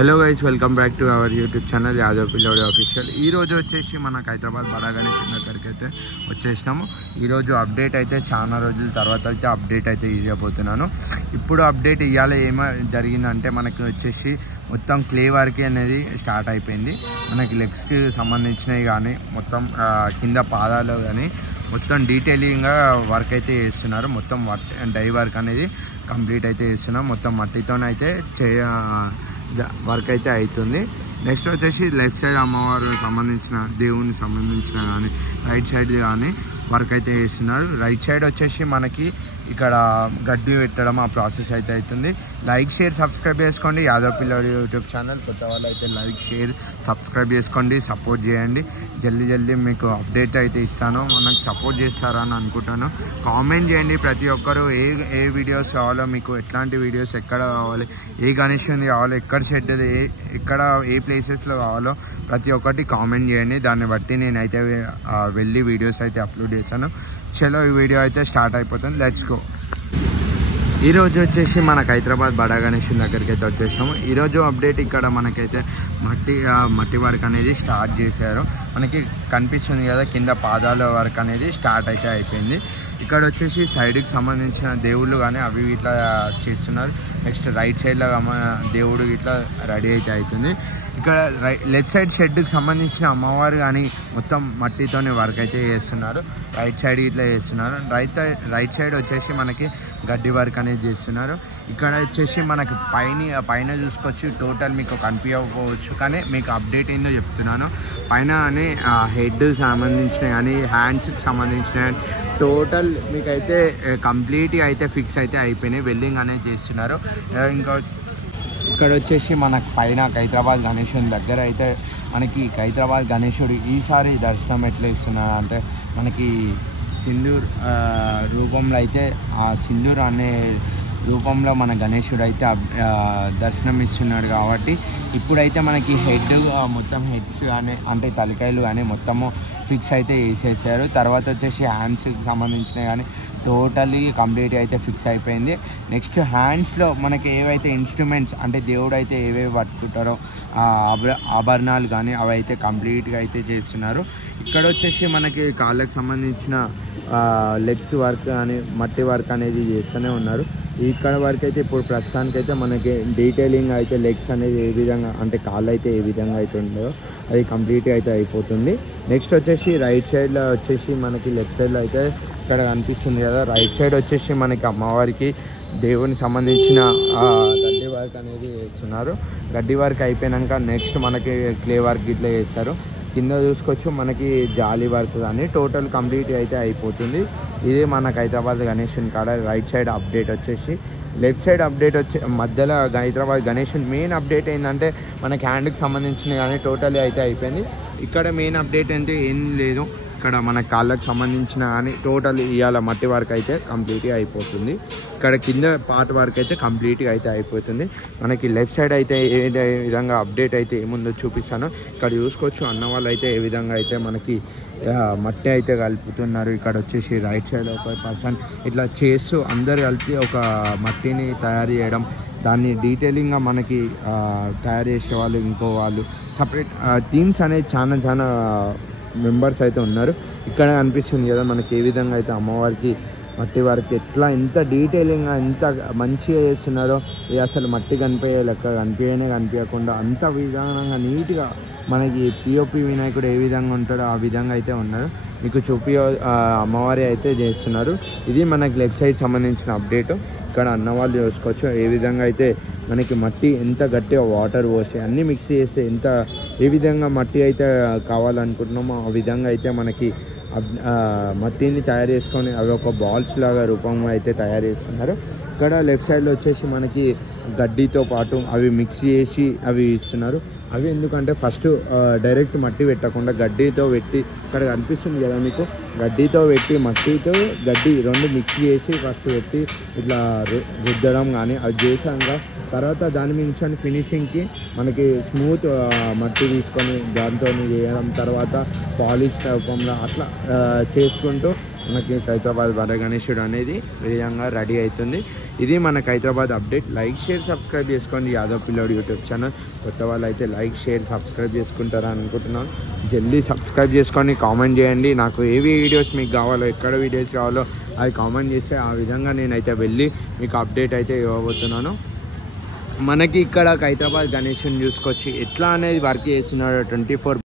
Hello guys, welcome back to our YouTube channel Yadav పిల్లోడి official. ఈరోజు వచ్చేసి మనకు హైదరాబాద్ బడా గణేష్ దగ్గరికి అయితే వచ్చేసినాము. ఈరోజు అప్డేట్ అయితే చాలా రోజుల తర్వాత అయితే అప్డేట్ అయితే ఇవ్వబోతున్నాను. ఇప్పుడు అప్డేట్ ఇవ్వాలి ఏమో జరిగిందంటే మనకి వచ్చేసి మొత్తం క్లే వర్క్ అనేది స్టార్ట్ అయిపోయింది. మనకి లెగ్స్కి సంబంధించినవి కానీ మొత్తం కింద పాదాలు కానీ మొత్తం డీటెయిలింగ్గా వర్క్ అయితే చేస్తున్నారు. మొత్తం డై వర్క్ అనేది కంప్లీట్ అయితే చేస్తున్నాం. మొత్తం మట్టితోనైతే వర్క్ అయితే అవుతుంది. నెక్స్ట్ వచ్చేసి లెఫ్ట్ సైడ్ అమ్మవారు సంబంధించిన దేవునికి సంబంధించిన కానీ రైట్ సైడ్ కానీ వర్క్ అయితే చేస్తున్నారు. రైట్ సైడ్ వచ్చేసి మనకి ఇక్కడ గడ్డి పెట్టడం ఆ ప్రాసెస్ అయితే అవుతుంది. లైక్ షేర్ సబ్స్క్రైబ్ చేసుకోండి యాదవ్ పిల్లోడి యూట్యూబ్ ఛానల్. కొత్త వాళ్ళు అయితే లైక్ షేర్ సబ్స్క్రైబ్ చేసుకోండి, సపోర్ట్ చేయండి. జల్దీ మీకు అప్డేట్ అయితే ఇస్తాను. మనకు సపోర్ట్ చేస్తారని అనుకుంటాను. కామెంట్ చేయండి ప్రతి ఒక్కరు ఏ వీడియోస్ కావాలో, మీకు ఎట్లాంటి వీడియోస్ ఎక్కడ కావాలి, ఏ గణేషుని కావాలో, ఎక్కడ షెడ్ ఎక్కడ ఏ ప్లేసెస్లో కావాలో ప్రతి ఒక్కటి కామెంట్ చేయండి. దాన్ని బట్టి నేనైతే వెళ్ళి వీడియోస్ అయితే అప్లోడ్ చేశాను. చలో ఈ వీడియో అయితే స్టార్ట్ అయిపోతుంది. Let's go. ఈరోజు వచ్చేసి మనకు హైదరాబాద్ బడా గణేష్ దగ్గరికి అయితే వచ్చేసాము. ఈరోజు అప్డేట్ ఇక్కడ మనకైతే మట్టి వర్క్ అనేది స్టార్ట్ చేశారు. మనకి కనిపిస్తుంది కదా కింద పాదాల వర్క్ అనేది స్టార్ట్ అయితే అయిపోయింది. ఇక్కడ వచ్చేసి సైడ్కి సంబంధించిన దేవుళ్ళు కానీ అవి ఇట్లా చేస్తున్నారు. నెక్స్ట్ రైట్ సైడ్లో దేవుడు ఇట్లా రెడీ అయితే అవుతుంది. ఇక్కడ లెఫ్ట్ సైడ్ షెడ్కి సంబంధించిన అమ్మవారు కానీ మొత్తం మట్టితోనే వర్క్ అయితే చేస్తున్నారు. రైట్ సైడ్ ఇట్లా చేస్తున్నారు. రైట్ సైడ్ వచ్చేసి మనకి గడ్డి వర్క్ అనేది చేస్తున్నారు. ఇక్కడ వచ్చేసి మనకి పైన చూసుకోవచ్చు. టోటల్ మీకు కనిపించకపోవచ్చు కానీ మీకు అప్డేట్ ఏందో చెప్తున్నాను. పైన అని హెడ్ సంబంధించిన కానీ హ్యాండ్స్కి సంబంధించిన టోటల్ మీకైతే కంప్లీట్గా అయితే ఫిక్స్ అయితే అయిపోయినాయి. వెల్డింగ్ అనేది చేస్తున్నారు. ఇంకా ఇక్కడ వచ్చేసి మనకు పైన హైదరాబాద్ గణేశుని దగ్గర అయితే మనకి హైదరాబాద్ గణేశుడు ఈసారి దర్శనం ఎట్లా ఇస్తున్నారు అంటే మనకి సింధూర్ రూపంలో అయితే ఆ సింధూర్ అనే రూపంలో మన గణేశుడు అయితే దర్శనం ఇస్తున్నాడు. కాబట్టి ఇప్పుడైతే మనకి హెడ్ మొత్తం హెడ్స్ కానీ అంటే తలకాయలు కానీ మొత్తము ఫిక్స్ అయితే వేసేసారు. తర్వాత వచ్చేసి హ్యాండ్స్కి సంబంధించినవి కానీ టోటల్లీ కంప్లీట్ అయితే ఫిక్స్ అయిపోయింది. నెక్స్ట్ హ్యాండ్స్లో మనకి ఏవైతే ఇన్స్ట్రుమెంట్స్ అంటే దేవుడు అయితే ఏవేవి పట్టుకుంటారో ఆభరణాలు కానీ అవి అయితే కంప్లీట్గా అయితే చేస్తున్నారు. ఇక్కడ వచ్చేసి మనకి కాళ్ళకి సంబంధించిన లెగ్స్ వర్క్ కానీ మట్టి వర్క్ అనేది చేస్తూనే ఉన్నారు. ఇక్కడ వరకు అయితే ఇప్పుడు ప్రస్తుతానికైతే మనకి డీటెయిలింగ్ అయితే లెగ్స్ అనేది ఏ విధంగా అంటే కాళ్ళు అయితే ఏ విధంగా అయితే ఉందో అది కంప్లీట్గా అయితే అయిపోతుంది. నెక్స్ట్ వచ్చేసి రైట్ సైడ్లో వచ్చేసి మనకి లెఫ్ట్ సైడ్లో అయితే ఇక్కడ కనిపిస్తుంది కదా, రైట్ సైడ్ వచ్చేసి మనకి అమ్మవారికి దేవునికి సంబంధించిన గడ్డి వర్క్ అనేది చేస్తున్నారు. గడ్డి వర్క్ అయిపోయాక నెక్స్ట్ మనకి క్లే వర్క్ ఇట్లా చేస్తారు. కింద చూసుకోవచ్చు మనకి జాలీ వర్క్ కానీ టోటల్ కంప్లీట్ అయితే అయిపోతుంది. ఇది మనకు హైదరాబాద్ గణేషుని కాడ రైట్ సైడ్ అప్డేట్ వచ్చేసి. లెఫ్ట్ సైడ్ అప్డేట్ మధ్యలో హైదరాబాద్ గణేషుని మెయిన్ అప్డేట్ ఏంటంటే మనకి హ్యాండ్కి సంబంధించిన కానీ టోటల్లీ అయితే అయిపోయింది. ఇక్కడ మెయిన్ అప్డేట్ అంటే ఏం లేదు. ఇక్కడ మన కాళ్ళకు సంబంధించిన కానీ టోటల్ ఇవాళ మట్టి వర్క్ అయితే కంప్లీట్గా అయిపోతుంది. ఇక్కడ కింద పార్ట్ వర్క్ అయితే కంప్లీట్గా అయితే అయిపోతుంది. మనకి లెఫ్ట్ సైడ్ అయితే ఏ విధంగా అప్డేట్ అయితే ఏముందో చూపిస్తాను. ఇక్కడ చూసుకోవచ్చు అన్న వాళ్ళు అయితే ఏ విధంగా అయితే మనకి మట్టి అయితే కలుపుతున్నారు. ఇక్కడ వచ్చేసి రైట్ సైడ్ ఒక పర్సన్ ఇట్లా చేస్తూ అందరు కలిపి ఒక మట్టిని తయారు చేయడం, దాన్ని డీటెయిలింగ్గా మనకి తయారు చేసే వాళ్ళు ఇంకో వాళ్ళు సపరేట్ టీమ్స్ అనేది చాలా మెంబర్స్ అయితే ఉన్నారు. ఇక్కడ కనిపిస్తుంది కదా మనకి ఏ విధంగా అయితే అమ్మవారికి మట్టి వారికి ఎంత డీటెయిలింగ్గా ఎంత మంచిగా చేస్తున్నారో. ఇది అసలు మట్టి కనిపించకుండా అంత విధానంగా నీట్గా మనకి పిఓపి వినాయకుడు ఏ విధంగా ఉంటాడో ఆ విధంగా అయితే ఉన్నారు. మీకు అమ్మవారి అయితే చేస్తున్నారు. ఇది మనకి లెఫ్ట్ సైడ్ సంబంధించిన అప్డేట్. ఇక్కడ అన్నవాళ్ళు చూసుకోవచ్చు ఏ విధంగా అయితే మనకి మట్టి ఎంత గట్టిగా వాటర్ పోసి అన్నీ మిక్స్ చేస్తే ఏ విధంగా మట్టి అయితే కావాలనుకుంటున్నామో ఆ విధంగా అయితే మనకి మట్టిని తయారు చేసుకొని అవి ఒక బాల్స్ లాగా రూపంగా అయితే తయారు చేస్తున్నారు. ఇక్కడ లెఫ్ట్ సైడ్లో వచ్చేసి మనకి గడ్డితో పాటు అవి మిక్స్ చేసి అవి ఇస్తున్నారు. అవి ఎందుకంటే ఫస్ట్ డైరెక్ట్ మట్టి పెట్టకుండా గడ్డితో పెట్టి ఇక్కడ కనిపిస్తుంది కదా మీకు, గడ్డితో పెట్టి మట్టితో గడ్డి రెండు మిక్స్ చేసి ఫస్ట్ పెట్టి ఇట్లా రుద్దడం కానీ అది చేసాక తర్వాత దాని నుంచి ఫినిషింగ్కి మనకి స్మూత్ మట్టి తీసుకొని దాంతో చేయడం, తర్వాత పాలిష్ రూపంలో అట్లా చేసుకుంటూ మనకి హైదరాబాద్ బడా గణేశుడు అనేది విధంగా రెడీ అవుతుంది. ఇది మనకి Hyderabad update. Like share subscribe చేసుకోండి యాదవ్ పిల్లోడు యూట్యూబ్ ఛానల్. కొత్త వాళ్ళు అయితే లైక్ షేర్ సబ్స్క్రైబ్ చేసుకుంటారా అనుకుంటున్నాను. జల్దీ సబ్స్క్రైబ్ చేసుకొని కామెంట్ చేయండి. నాకు ఏ వీడియోస్ మీకు కావాలో, ఎక్కడ వీడియోస్ కావాలో అది కామెంట్ చేస్తే ఆ విధంగా నేనైతే వెళ్ళి మీకు అప్డేట్ అయితే ఇవ్వబోతున్నాను. మనకి ఇక్కడ హైదరాబాద్ గణేశుని చూసుకొచ్చి ఎట్లా అనేది వర్క్ చేస్తున్నాడు 24